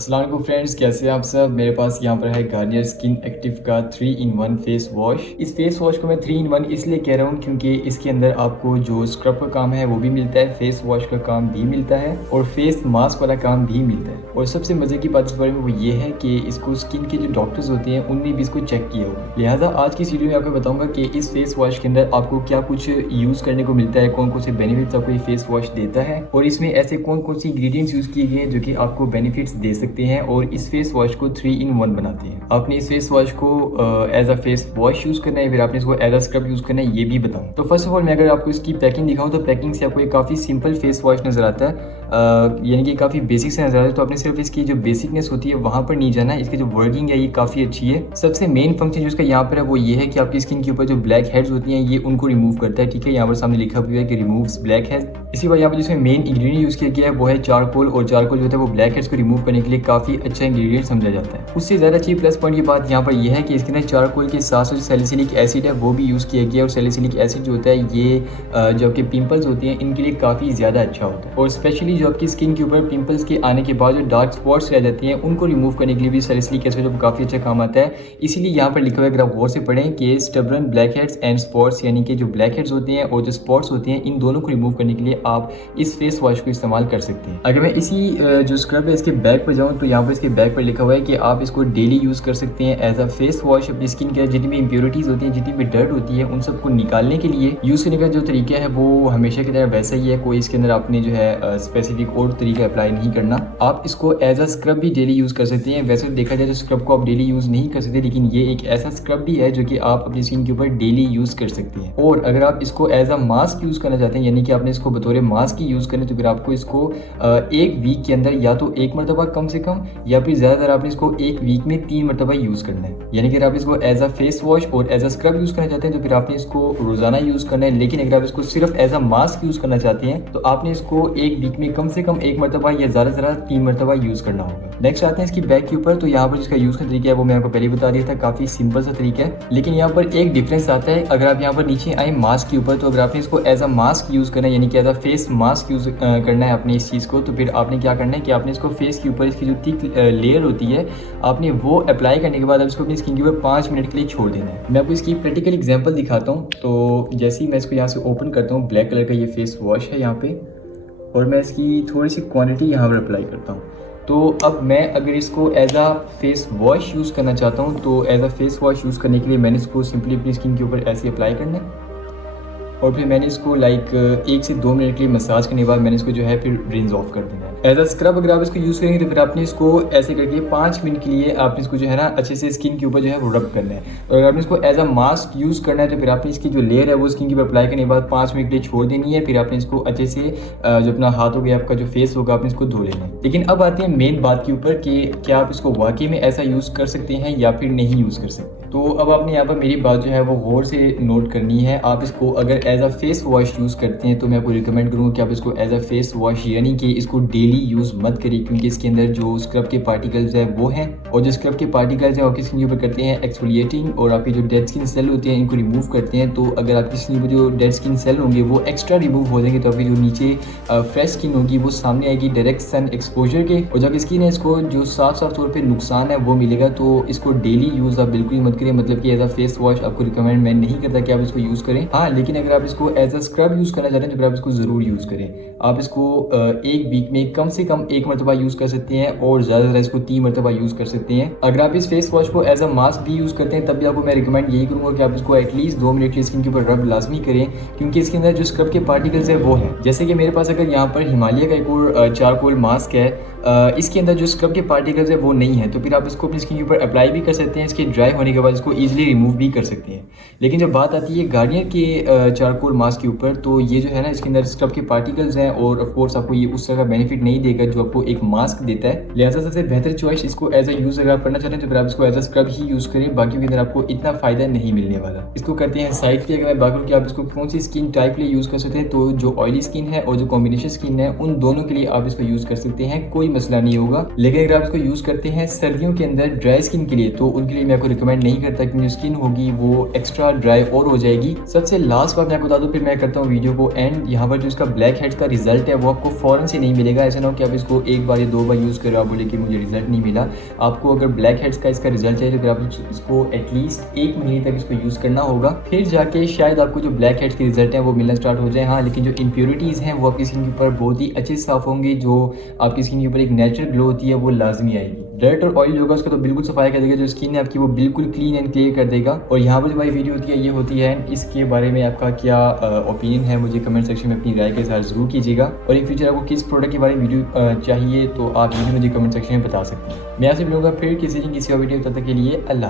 अस्सलाम वालेकुम फ्रेंड्स, कैसे हैं आप सब। मेरे पास यहाँ पर है गार्नियर स्किन एक्टिव का 3-in-1 फेस वॉश। इस फेस वॉश को मैं 3-in-1 इसलिए कह रहा हूँ क्योंकि इसके अंदर आपको जो स्क्रब का काम है वो भी मिलता है, फेस वॉश का काम भी मिलता है और फेस मास्क वाला काम भी मिलता है। और सबसे मज़े की बात इस बारे में वो ये है कि इसको स्किन के जो डॉक्टर्स होते हैं उनने भी इसको चेक किया हुआ। लिहाजा आज की इस वीडियो में आपको बताऊंगा कि इस फेस वॉश के अंदर आपको क्या कुछ यूज़ करने को मिलता है, कौन कौन से बेनिफिट्स आपको ये फेस वॉश देता है और इसमें ऐसे कौन कौन सी इंग्रेडिएंट्स यूज़ किए गए हैं जो कि आपको बेनिफिट्स दे सकते हैं और इस फेस वॉश को 3-in-1 बनाते हैं। आपने इस फेस वॉश को as a face wash use करना है, फिर आपने इसको एज अ स्क्रब यूज़ करना है, ये भी बताऊँ। तो फर्स्ट ऑफ ऑल मैं अगर आपको इसकी पैकिंग दिखाऊँ तो पैकिंग से आपको एक काफ़ी सिंपल फेस वॉश नज़र आता है, यानी कि काफ़ी बेसिक से नजर आता है। तो आपने सिर्फ इसकी जो बेसिकनेस होती है वहाँ पर नहीं जाना है, इसकी जो वर्किंग है ये काफ़ी अच्छी है। सबसे मेन फंक्शन जो इसका यहाँ पर है वो ये है कि आपकी स्किन के ऊपर जो ब्लैक हेड्स होती हैं ये उनको रिमूव करता है। ठीक है, यहाँ पर सामने लिखा हुआ है कि रिमूव्स ब्लैक हेड्स। इसी बार यहाँ पर जिसमें मेन इंग्रेडिएंट यूज़ किया गया है वो है चारकोल, और चारकोल जो होता है वो ब्लैक हेड्स को रिमूव करने के लिए काफ़ी अच्छा इंग्रेडिएंट समझा जाता है। उससे ज़्यादा अच्छी प्लस पॉइंट की बात यहाँ पर यह है कि इसके अंदर चारकोल के साथ साथ सैलिसिलिक एसिड है वो भी यूज़ किया गया है, और सैलिसिलिक एसिड जो होता है ये जो आपके पिंपल्स होते हैं इनके लिए काफ़ी ज़्यादा अच्छा होता है। और स्पेशली जो आपकी स्किन के ऊपर पिंपल्स के आने के बाद जो डार्क स्पॉट्स रह जाती हैं उनको रिमूव करने के लिए भी सैलिसिलिक एसिड काफ़ी अच्छा काम आता है। इसीलिए यहाँ पर लिखा हुआ है, अगर आप गौर से पढ़ें, कि stubborn black heads and spots, यानी कि जो ब्लैक हेड्स होते हैं और जो स्पॉट्स होते हैं इन दोनों को रिमूव करने के लिए आप इस फेस वॉश को इस्तेमाल कर सकते हैं। अगर मैं इसी जो स्क्रब है इसके बैक पर जाऊँ तो यहाँ पर इसके बैक पर लिखा हुआ है कि आप इसको डेली यूज़ कर सकते हैं एज अ फेस वॉश। अपनी स्किन के जितनी भी इंप्योरिटीज़ होती हैं, जितनी भी डर्ट होती है, उन सबको निकालने के लिए यूज़ करने का जो तरीका है वो हमेशा की तरह वैसा ही है। कोई इसके अंदर आपने जो है स्पेसिफिक और तरीका अप्लाई नहीं करना। आप इसको एज अ स्क्रब भी डेली यूज़ कर सकते हैं। वैसे देखा जाए तो स्क्रब को आप डेली यूज़ नहीं कर सकते, लेकिन ये एक ऐसा स्क्रब भी है जो कि आप अपनी स्किन के ऊपर डेली यूज़ कर सकते हैं। और अगर आप इसको एज अ मास्क यूज़ करना चाहते हैं, यानी कि आपने इसको बतौर मास्क ही यूज़ करना है, तो फिर आपको इसको एक वीक के अंदर या तो एक मरतबा कम से कम, या फिर ज़्यादातर आपने इसको एक वीक में 3 मरतबा यूज़ करना है। यानी कि अगर आप इसको एज अ फेस वॉश और एज अ स्क्रब यूज़ करना चाहते हैं तो फिर आपने इसको रोज़ाना यूज़ करना है। लेकिन अगर आप इसको सिर्फ एज अ मास्क यूज़ करना चाहते हैं तो आपने इसको एक वीक में कम से कम एक मरतबा या ज़्यादा से ज़्यादा 3 मरतबा यूज़ करना होगा। नेक्स्ट आते हैं इसकी बैक के ऊपर। तो यहाँ पर जिसका यूज़ का तरीका है वो मैं आपको पहले बता दिया था, काफ़ी सिंपल सा तरीका है। लेकिन यहाँ पर एक डिफरेंस आता है। अगर आप यहाँ पर नीचे आए मास्क के ऊपर, तो अगर आपने इसको एज अ मास्क यूज़ करना है, यानी कि as a face mask use करना है अपनी इस चीज़ को, तो फिर आपने क्या करना है कि आपने इसको फेस के ऊपर इसकी जो थिक लेयर होती है आपने वो अप्लाई करने के बाद अब इसको अपनी स्किन के ऊपर 5 मिनट के लिए छोड़ देना है। मैं आपको इसकी प्रैक्टिकल एग्जांपल दिखाता हूँ। तो जैसे ही मैं इसको यहाँ से ओपन करता हूँ, ब्लैक कलर का ये फेस वॉश है यहाँ पे, और मैं इसकी थोड़ी सी क्वांटिटी यहाँ पर अप्लाई करता हूँ। तो अब मैं अगर इसको as a face wash use करना चाहता हूँ तो as a face wash use करने के लिए मैंने इसको सिंपली अपनी स्किन के ऊपर ऐसे अप्लाई करना है, और फिर मैंने इसको लाइक 1 से 2 मिनट के लिए मसाज करने के बाद मैंने इसको जो है फिर रिंस ऑफ कर देना है। एज अ स्क्रब अगर आप इसको यूज़ करेंगे तो फिर आपने इसको ऐसे करके 5 मिनट के लिए आपने इसको जो है ना अच्छे से स्किन के ऊपर जो है वो रब करना है। और अगर आपने इसको एज अ मास्क यूज़ करना है तो फिर आपने इसकी जो लेयर है वो स्किन के ऊपर अप्लाई करने के बाद 5 मिनट के लिए छोड़ देनी है। फिर आपने इसको अच्छे से जो अपना हाथ हो गया, आपका जो फेस होगा, आपने इसको धो लेना है। लेकिन अब आते हैं मेन बात के ऊपर कि क्या आप इसको वाकई में ऐसा यूज़ कर सकते हैं या फिर नहीं यूज़ कर सकते। तो अब आपने यहाँ पर मेरी बात जो है वो गौर से नोट करनी है। आप इसको अगर as a face wash use करते हैं तो मैं आपको रिकमेंड करूँगा कि आप इसको एज अ फेस वॉश यानी कि इसको डेली यूज़ मत करिए, क्योंकि इसके अंदर जो स्क्रब के पार्टिकल्स है वो हैं, और जो स्क्रब के पार्टिकल्स हैं आपकी स्किन के ऊपर करते हैं एक्सफोलिएटिंग, और आपकी जो डेड स्किन सेल होती हैं इनको रिमूव करते हैं। तो अगर आपकी स्किन पर जो डेड स्किन सेल होंगे वो एक्स्ट्रा रिमूव हो जाएंगे तो आपकी जो नीचे फ्रेश स्किन होगी वो सामने आएगी डायरेक्ट सन एक्सपोजर के, और जो आपकी स्किन है इसको जो साफ साफ तौर पर नुकसान है वो मिलेगा। तो इसको डेली यूज़ आप बिल्कुल ही मत करिए, मतलब कि एज अ फेस वॉश आपको रिकमेंड मैं नहीं करता कि आप इसको यूज़ करें। हाँ, लेकिन अगर आप इसको एज अ स्क्रब यूज़ करना चाहते हैं तो फिर आप इसको ज़रूर यूज़ करें। आप इसको एक वीक में कम से कम 1 मरतबा यूज़ कर सकते हैं, और ज़्यादा से ज़्यादा इसको 3 मरतबा यूज़ कर सकते हैं। अगर आप इस फेस वॉश को एज अ मास्क भी यूज़ करते हैं तब भी आपको मैं रिकमेंड यही करूँगा कि आप इसको एटलीस्ट 2 मिनट की स्किन के ऊपर रब लाजमी करें, क्योंकि इसके अंदर जो स्क्रब के पार्टिकल्स है वो है। जैसे कि मेरे पास अगर यहाँ पर हिमालय का एक और चारकोल मास्क है, इसके अंदर जो स्क्रब के पार्टिकल्स है वो नहीं है, तो फिर आप इसको अपनी स्किन के ऊपर अप्लाई भी कर सकते हैं। इसके ड्राई होने के बाद इसको ईजिली रिमूव भी कर सकते हैं। लेकिन जब बात आती है गार्नियर के चारकोल मास्क के ऊपर, तो ये जो है ना इसके अंदर स्क्रब के पार्टिकल्स हैं, और ऑफ कोर्स आपको ये उस तरह का बेनिफिट नहीं देगा जो आपको एक मास्क देता है। लिहाजा सबसे बेहतर चॉइस इसको एज अ यूज़ अगर आप करना चाहते हैं तो फिर आप इसको एज अ स्क्रब ही यूज़ करें, बाकी के अंदर आपको इतना फ़ायदा नहीं मिलने वाला। इसको करते हैं साइड पे। अगर मैं बात करूँ कि आप इसको कौन सी स्किन टाइप के लिए यूज़ कर सकते हैं, तो जो ऑयली स्किन है और जो कॉम्बिनेशन स्किन है उन दोनों के लिए आप इसको यूज़ कर सकते हैं, कोई मसला नहीं होगा। लेकिन अगर आप इसको यूज़ करते हैं सर्दियों के अंदर ड्राई स्किन के लिए, तो उनके लिए मैं आपको रिकमेंड नहीं नहीं करता क्योंकि स्किन होगी वो एक्स्ट्रा ड्राई और हो जाएगी। सबसे लास्ट बात मैं आपको बता दूं, फिर मैं करता हूँ वीडियो को एंड। यहाँ पर जो इसका ब्लैक हेड्स का रिजल्ट है वो आपको फ़ौरन से नहीं मिलेगा। ऐसा ना हो कि आप इसको एक बार या 2 बार यूज़ करो, आप बोले कि मुझे रिजल्ट नहीं मिला। आपको अगर ब्लैक हेड्स का इसका रिजल्ट चाहिए तो आप इसको एटलीस्ट 1 महीने तक इसको यूज़ करना होगा, फिर जाके शायद आपको जो ब्लैक हेड्स के रिजल्ट हैं वो मिलना स्टार्ट हो जाए। हाँ, लेकिन जो इम्प्योरिटीज़ हैं वो आपकी स्किन के ऊपर बहुत ही अच्छे से साफ होंगे, जो आपकी स्किन के ऊपर एक नेचुरल ग्लो होती है वो लाजमी आएगी। डर्ट और ऑयल होगा उसका तो बिल्कुल सफाई कर देगा, जो स्किन है आपकी वो बिल्कुल क्लीन एंड क्लियर कर देगा। और यहाँ पर जो हमारी वीडियो होती है ये होती है, इसके बारे में आपका क्या ओपिनियन है मुझे कमेंट सेक्शन में अपनी राय के साथ ज़रूर कीजिएगा। और इन फ्यूचर आपको किस प्रोडक्ट के बारे में वीडियो चाहिए तो आप ये मुझे कमेंट सेक्शन में बता सकते हैं। मैं आपसे मिलूंगा फिर किसी और वीडियो, तब तक के लिए अल्लाह।